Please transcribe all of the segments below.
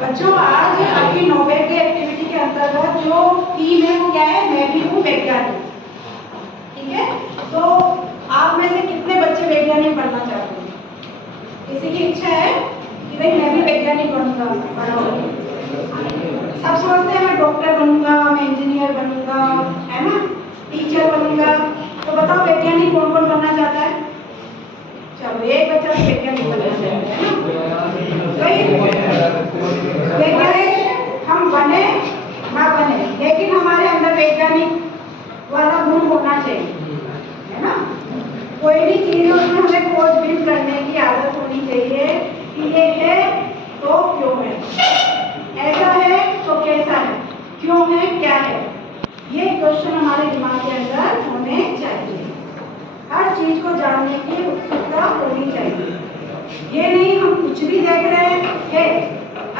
बच्चों आज आपकी नोबेल की एक्टिविटी के अंतर्गत जो थीम है वो क्या है, मैं भी हूँ वैज्ञानिक। ठीक है, तो आप में से कितने बच्चे वैज्ञानिक बनना चाहते हैं? किसी की इच्छा है कि भाई मैं भी वैज्ञानिक बनूंगा? सब सोचते हैं मैं डॉक्टर बनूंगा, मैं इंजीनियर बनूंगा, है ना, टीचर बनूंगा। तो बताओ वैज्ञानिक कौन कौन बनना चाहता है? चलो एक बच्चा भी वैज्ञानिक बनना चाहता है ना। वैज्ञानिक हम बने ना बने, लेकिन हमारे अंदर वैज्ञानिक वाला गुण होना चाहिए, है ना। कोई भी चीज उसमें हमें खोजबीन करने की आदत होनी चाहिए कि ये है तो क्यों है, ऐसा है तो कैसा है, क्यों है, क्या है। ये क्वेश्चन हमारे दिमाग के अंदर होने चाहिए। हर चीज को जानने की उत्सुकता होनी चाहिए। ये नहीं हम कुछ भी देख रहे हैं,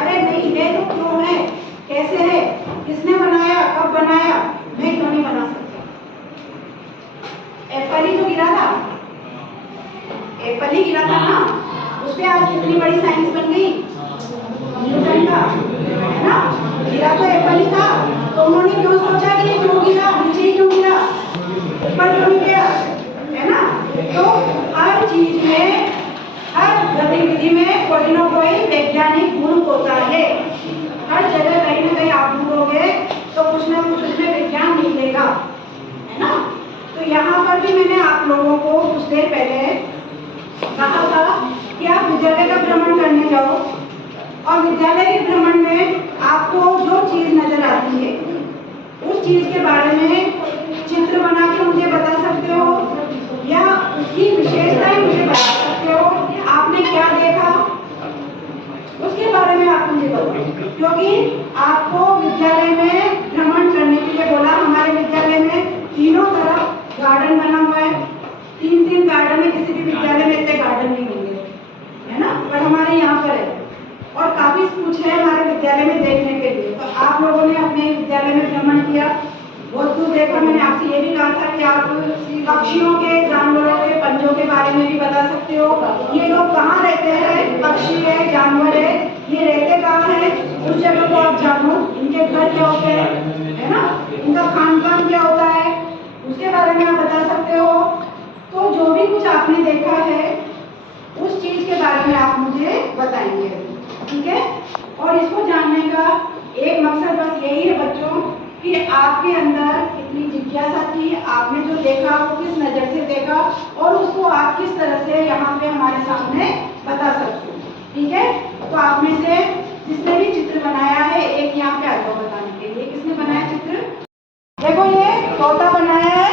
अरे नहीं है तो क्यों है, कैसे है, किसने बनाया, कब बनाया, मैं क्यों नहीं बना सकता। एप्पल ही तो गिरा था, एप्पल ही गिरा था ना, उस पे आज कितनी बड़ी साइंस बन गई, न्यूटन का, है ना। गिरा तो एप्पल ही था, तो उन्होंने क्यों सोचा कि ये क्यों गिरा, नीचे ही क्यों गिरा, ऊपर क्यों नहीं गया, है ना। तो हर चीज में, हर गतिविधि में कोई ना कोई वैज्ञानिक गुण होता है। हर जगह कहीं ना कहीं आप ढूंढोगे तो कुछ ना कुछ उसमें विज्ञान निकलेगा, है ना। तो यहाँ पर भी मैंने आप लोगों को कुछ देर पहले कहा था कि आप विद्यालय का भ्रमण करने जाओ और विद्यालय के भ्रमण में आपको जो चीज नजर आती है उस चीज के बारे में चित्र बना के मुझे बता सकते हो, या उसकी विशेषताएं मुझे बता सकते हो। आपने क्या देखा उसके बारे में आप मुझे बताओ, क्योंकि आपको विद्यालय में भ्रमण करने के लिए बोला। हमारे विद्यालय में तीनों तरफ गार्डन बना हुआ है, तीन तीन गार्डन है, किसी भी विद्यालय में इतने गार्डन नहीं होंगे, है ना, पर हमारे यहाँ पर है और काफी कुछ है हमारे विद्यालय में देखने के लिए। तो आप लोगों ने अपने विद्यालय में भ्रमण किया, बहुत दूर देखा। मैंने आपसे ये भी कहा था कि आप पक्षियों के, जानवरों के पंजों के बारे में भी बता सकते हो। ये लोग कहाँ रहते हैं, पक्षी है, जानवर है, ये रहते कहाँ है, उस जगह को आप जानो। इनके घर क्या होते हैं, है ना, इनका खान पान क्या होता है, उसके बारे में आप बता सकते हो। तो जो भी कुछ आपने देखा है उस चीज के बारे में आप मुझे बताएंगे, ठीक है। और इसको जानने का एक मकसद बस यही है बच्चों कि आपके अंदर कितनी जिज्ञासा थी, आपने जो देखा वो किस नजर से देखा और उसको आप किस तरह से यहाँ पे हमारे सामने बता सकते हो, ठीक है। तो आप में से जिसने भी चित्र बनाया है, एक यहाँ पे आ जाओ बताने के लिए, किसने बनाया चित्र। देखो ये तोता बनाया है,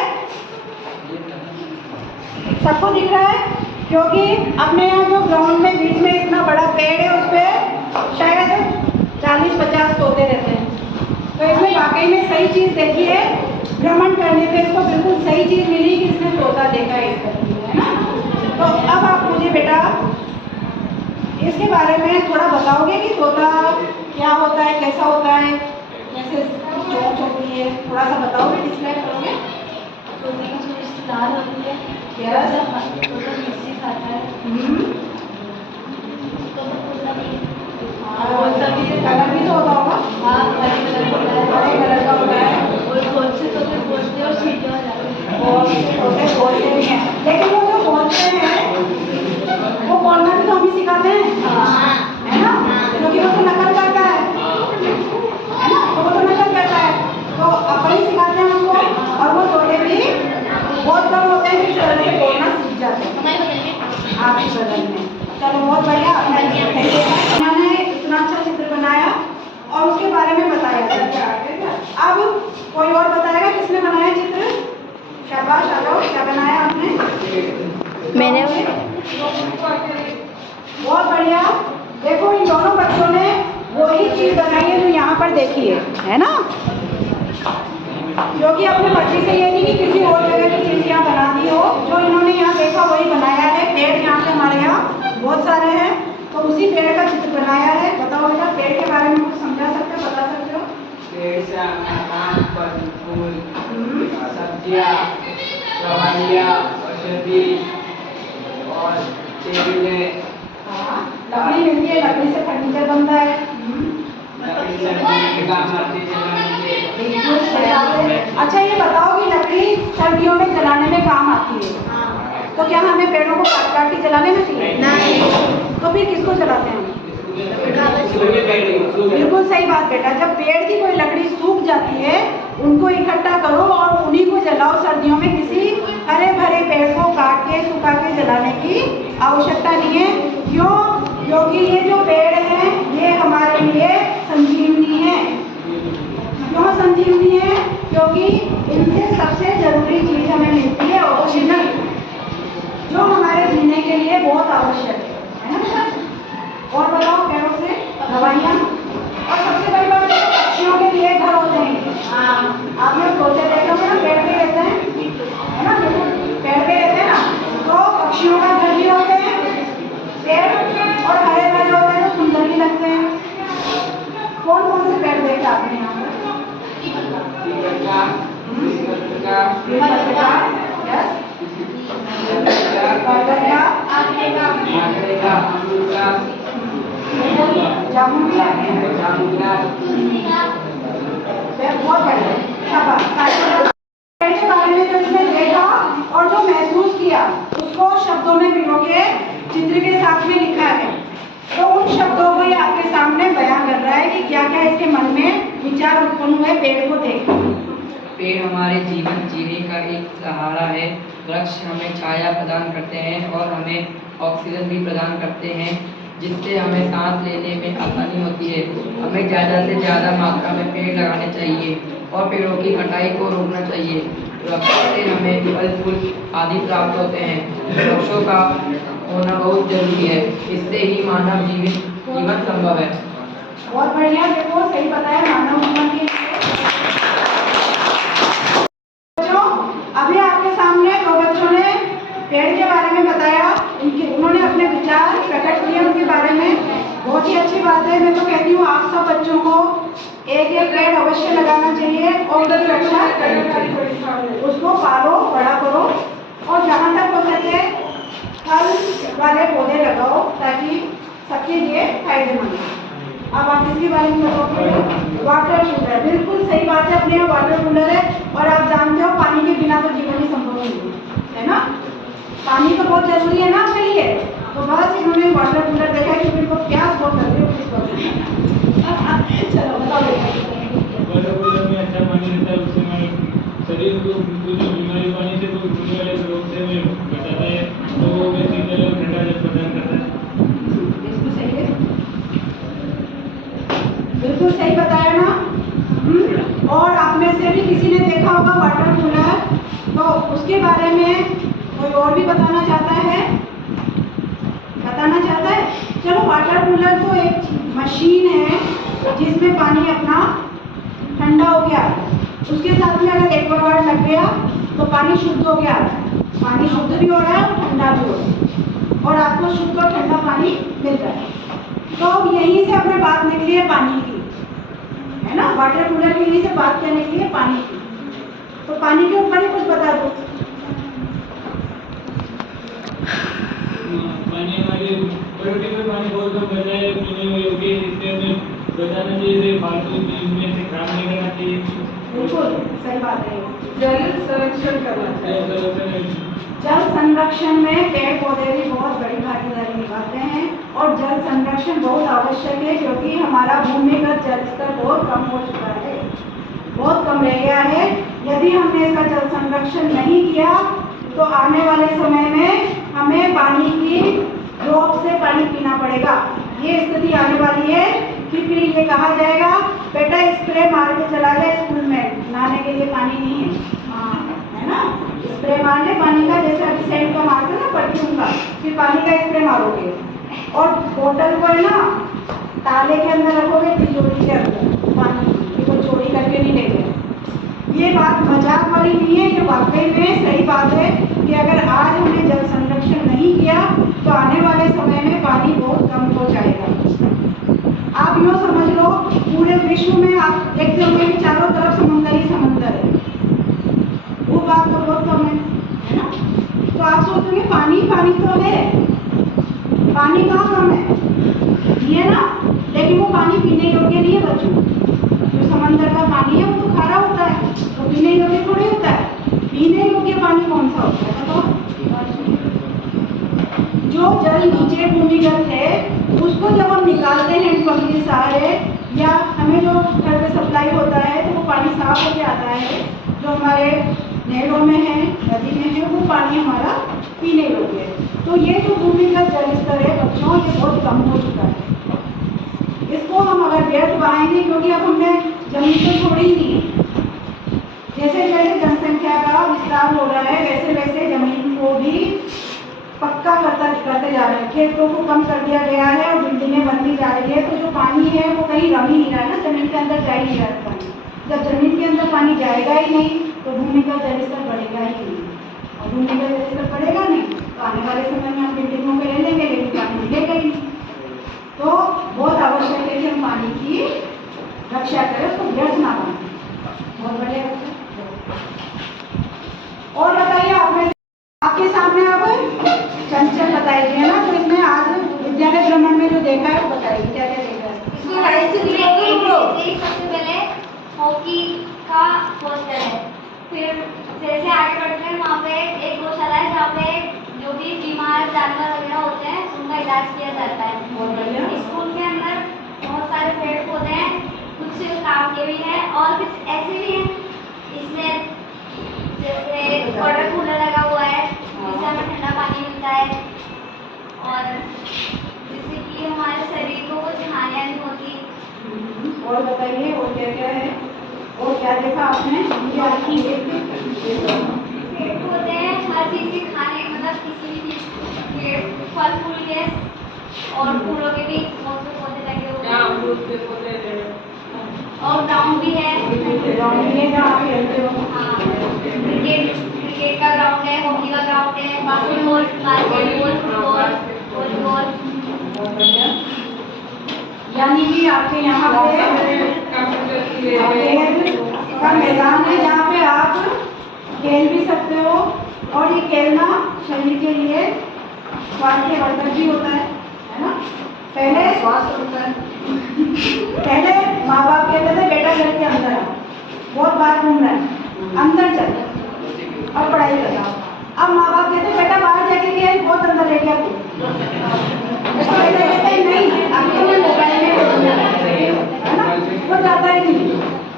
सबको दिख रहा है, क्योंकि अपने यहाँ जो ग्राउंड में बीच में इतना बड़ा पेड़ है उस पर शायद 40-50 तोते रहते हैं। तो इसमें वाकई में सही चीज देखी है, भ्रमण करने पे इसको बिल्कुल सही चीज मिली कि इसने तोता देखा है, इस तरह, है ना। तो अब आप मुझे बेटा इसके बारे में थोड़ा बताओगे कि तोता क्या होता है, कैसा होता है, कैसे चोंच होती है, थोड़ा सा बताओगे, डिस्क्राइब करोगे। तोते की चोंच लाल होती है, तोता मिर्ची खाता है, कलर भी तो होता होगा, हाँ हरे कलर होता है, हरे कलर का होता है, और बहुत से तोते बोलते और सीधे हो जाते हैं, बहुत से तोते बोलते भी हैं, लेकिन वो जो बोलते हैं वो बोलना भी तो हम ही सिखाते हैं, है ना, क्योंकि वो तो नकल करता है ना, तो वो तो नकल करता है, तो अपन ही सिखाते हैं उसको। और वो तोते भी बहुत कम होते हैं जिस तरह से बोलना सीख जाते हैं आपकी बदल में। चलो बहुत बढ़िया, मैंने इतना अच्छा चित्र बनाया और उसके बारे में बताया। अब कोई और बताएगा किसने बनाया चित्र। शाबाश, आ जाओ, क्या बनाया आपने। मैंने बहुत बढ़िया। देखो इन दोनों बच्चों ने वही चीज बनाई है जो यहाँ पर देखी है ना, क्योंकि अपने मर्जी से ये नहीं कि किसी और जगह की चीज यहाँ बना दी हो, जो इन्होंने यहाँ देखा वही बनाया है। पेड़ यहाँ पे हमारे यहाँ बहुत सारे हैं, तो उसी पेड़ का चित्र बनाया है। बताओ बेटा पेड़ के बारे में कुछ समझा सकते हो, बता सकते हो। पेड़ से अनाज, फल, फूल, सब्जियाँ, दवाइयाँ, औषधि और टेबलें, हाँ, लकड़ी मिलती है, लकड़ी से फर्नीचर बनता है। काम आती है जलाने से। बिल्कुल सही बात है। अच्छा ये बताओ कि लकड़ी सर्दियों में जलाने में काम आती है, तो क्या हमें पेड़ों को काट काट के जला लेना चाहिए? नहीं। तो फिर किसको जलाते हैं हम? सूखे बिल्कुल सही बात बेटा। जब पेड़ की कोई लकड़ी सूख जाती है उनको इकट्ठा करो और उन्हीं को जलाओ। सर्दियों में किसी हरे भरे पेड़ को काट के सुखा के जलाने की आवश्यकता नहीं है। क्यों? क्योंकि ये जो पेड़ है ये हमारे लिए संजीवनी है। क्यों संजीवनी है? क्योंकि इनसे सबसे जरूरी चीज हमें मिलती है ऑक्सीजन, जो हमारे जीने के लिए बहुत आवश्यक है ना बेटा? और बताओ पेड़ों से दवाइयाँ, और सबसे बड़ी बात है पक्षियों के लिए घर होते हैं। आप लोग तोते देखे होंगे ना, पेड़ पे रहते हैं, है ना? पेड़ पे रहते हैं ना, तो पक्षियों का घर भी होते हैं पेड़, और हरे भरे होते हैं तो सुंदर भी लगते हैं। कौन कौन से पेड़ देखे आपने यहाँ पर? जामुन बहुत बढ़िया, शाबाश। पेड़ के बारे में जो इसने देखा और जो महसूस किया उसको शब्दों में पिरो के चित्र के साथ में लिखा है। तो उन शब्दों को ये आपके सामने बयान कर रहा है कि क्या क्या इसके मन में विचार उत्पन्न हुए पेड़ को देख। पेड़ हमारे जीवन जीने का एक सहारा है। वृक्ष हमें छाया प्रदान करते हैं और हमें ऑक्सीजन भी प्रदान करते हैं, जिससे हमें सांस लेने में आसानी होती है। हमें ज़्यादा से ज़्यादा मात्रा में पेड़ लगाने चाहिए और पेड़ों की कटाई को रोकना चाहिए। वृक्षों से हमें फल फूल आदि प्राप्त होते हैं। वृक्षों का होना बहुत जरूरी है, इससे ही मानव जीवन संभव है। बहुत बढ़िया, देखो सही बताया मानव जीवन के लिए। बच्चों अभी आपके सामने दो बच्चों ने पेड़ के बारे में बताया, उन्होंने अपने विचार प्रकट किए उनके बारे में। बहुत ही अच्छी बात है। मैं तो कहती हूँ आप सब बच्चों को एक एक पेड़ अवश्य लगाना चाहिए और उसकी रक्षा करनी चाहिए। उसको पालो, बड़ा करो और जहाँ तक हो सके फल वाले पौधे लगाओ ताकि सबके लिए फायदेमंद हो। अब आप इसके बारे में बताओगे? वाटर कूलर, बिल्कुल सही बात है। अपने यहाँ वाटर कूलर है और आप जानते हो पानी के बिना तो जीवन ही संभव नहीं है ना? पानी तो बहुत जरूरी है ना आपके लिए। तो बस इन्होंने वाटर कूलर देखा क्योंकि इनको प्यास बहुत लग रही है उसको। चलो बताओ। वाटर कूलर में अच्छा पानी रहता है, उससे हमारे शरीर को कुछ बीमारी पानी से तो होने वाले रोग से हमें बचाता है, लोगों में शीतल और ठंडा जल प्रदान करता है। बिल्कुल सही है, बिल्कुल सही बताया ना। और आप में से भी किसी ने देखा होगा वाटर कूलर, तो उसके बारे में कोई और भी बताना चाहता है? बताना चाहता है? चलो, वाटर कूलर तो एक मशीन है जिसमें पानी अपना ठंडा हो गया, उसके साथ में अगर एक्वागार्ड लग गया तो पानी शुद्ध हो गया। पानी शुद्ध भी हो रहा है और ठंडा भी हो रहा है और आपको शुद्ध और ठंडा पानी मिल रहा है। तो यहीं से अपने बात निकली है पानी की, है ना? वाटर कूलर की यहीं से बात क्या निकली है? पानी की। तो पानी के ऊपर ही कुछ बता दो। पानी हमारे बड़ोटी में पानी बहुत कम बचा है पीने योग्य, इससे हमें बचाना चाहिए, फालतू चीज में से काम नहीं करना चाहिए। बिल्कुल सही बात है। जल संरक्षण करना चाहिए। जल संरक्षण में पेड़ पौधे भी बहुत बड़ी भागीदारी निभाते हैं और जल संरक्षण बहुत आवश्यक है क्योंकि हमारा भूमिगत जल स्तर बहुत कम हो चुका है, बहुत कम रह गया है। यदि हमने इसका जल संरक्षण नहीं किया तो आने वाले समय में हमें पानी की ड्रॉप से पानी पीना पड़ेगा। ये स्थिति आने वाली है कि फिर ये कहा जाएगा बेटा स्प्रे मार के चला जाए स्कूल में, नहाने के लिए पानी नहीं है, है ना? स्प्रे मार ले पानी का, जैसे अभी सेंट का मारते ना परफ्यूम का, फिर पानी का स्प्रे मारोगे और बोतल को है ना ताले के अंदर रखोगे, तिजोरी के अंदर पानी को चोरी करके नहीं लेंगे। ये बात मजाक वाली नहीं है, ये वाकई में सही बात है कि अगर आज हमने जल संरक्षण नहीं किया तो आने वाले समय में पानी बहुत कम हो जाएगा। आप यूँ समझ लो पूरे विश्व में आप देखते होंगे कि चारों तरफ समुद्र ही समुद्र है, वो बात तो बहुत कम है ना? तो आप सोचोगे पानी पानी तो है, पानी कहाँ कम है? ये ना, लेकिन वो पानी पीने योग्य नहीं है बच्चों। पानी है वो तो खारा होता है, तो पीने योग्य थोड़ी होता है। पीने योग्य पानी कौन सा होता है बताओ? जो जल नीचे भूमिगत है उसको जब हम निकालते हैं पंप के सहारे या हमें जो घर पे सप्लाई होता है तो वो पानी साफ होके आता है, जो हमारे नहरों में है, नदी में है, वो पानी हमारा पीने योग्य है। तो ये जो भूमिगत जल स्तर है बच्चों, ये बहुत कम हो चुका है। इसको हम अगर व्यर्थ बहाएंगे, क्योंकि अब हमने जमीन तो छोड़ी ही नहीं है। जैसे जैसे जनसंख्या का विस्तार हो रहा है वैसे वैसे जमीन को भी पक्का करते जा रहे हैं, खेतों को कम कर दिया गया है और बिल्डिंगें बनती जा रही है, तो जो पानी है वो कहीं रम ही नहीं रहा है ना, जमीन के अंदर जा ही नहीं रहा है पानी। जब जमीन के अंदर पानी जाएगा ही नहीं तो भूमि का जल स्तर बढ़ेगा ही नहीं, और भूमि का जल स्तर बढ़ेगा नहीं तो आने वाले समय में हम बिल्डिंगों में ले लेंगे लेकिन पानी मिलेगा ही नहीं। तो बहुत आवश्यक है कि हम पानी की रक्षा करें, उसको व्यर्थ ना बनाएं। बहुत बढ़िया। और बताइए आपके सामने अब चंचल बताइए ना, तो इसमें आज विद्यालय भ्रमण में जो देखा है वो बताइए क्या क्या देखा है। सबसे पहले हॉकी का पोस्टर है, फिर जैसे आगे बढ़ते हैं वहाँ पे एक गौशाला है जहाँ पे जो भी बीमार जानवर वगैरह होते हैं उनका इलाज किया जाता है। बहुत बढ़िया। स्कूल के अंदर बहुत सारे पेड़ पौधे हैं, कुछ काम के भी हैं और कुछ ऐसे भी हैं। इसमें जैसे वाटर कूलर लगा हुआ है जिससे हमें ठंडा पानी मिलता है, और जिससे कि हमारे शरीर को कुछ हानियाँ नहीं होती। और बताइए और क्या क्या है, और क्या देखा आपने? पेड़ पौधे हैं, हर चीज़ के खाने, मतलब किसी भी चीज़ पेड़ फल फूल के और फूलों के भी बहुत से पौधे लगे हुए हैं, अमरूद के पौधे हैं। और ग्राउंड भी है। जहाँ खेलते हो। हाँ, क्रिकेट का ग्राउंड है, हॉकी का ग्राउंड है, बास्केटबॉल, बास्केटबॉल, फुटबॉल, वॉलीबॉल। बहुत बढ़िया। यानी कि आपके यहाँ पे खेल का मैदान है जहाँ पे आप खेल भी सकते हो, और ये खेलना शरीर के लिए स्वास्थ्यवर्धक भी होता है ना। पहले स्वास्थ्य होता है। पहले माँ बाप कहते थे बेटा घर के अंदर आ, बहुत बार घूम रहा है, अंदर चल और पढ़ाई कर। अब माँ बाप कहते बेटा बाहर जाके खेल, बहुत अंदर रह गया तू। पहले कहते नहीं, अब तो मैं मोबाइल में खेलूंगा, है ना, वो जाता ही नहीं।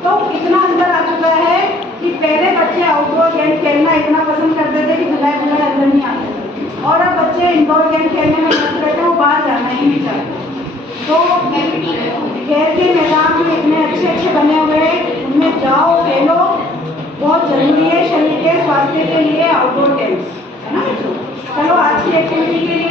तो इतना अंदर आ चुका है कि पहले बच्चे आउटडोर गेम खेलना इतना पसंद करते थे कि बुलाए बुलाए अंदर नहीं आते थे, और अब बच्चे इंडोर गेम खेलने में व्यस्त रहते हैं, वो बाहर जाना ही नहीं चाहते। तो खेल के मैदान भी इतने अच्छे अच्छे बने हुए हैं, उनमें जाओ खेलो, बहुत जरूरी है शरीर के स्वास्थ्य के लिए आउटडोर गेम्स, है ना। चलो आज की एक्टिविटी के लिए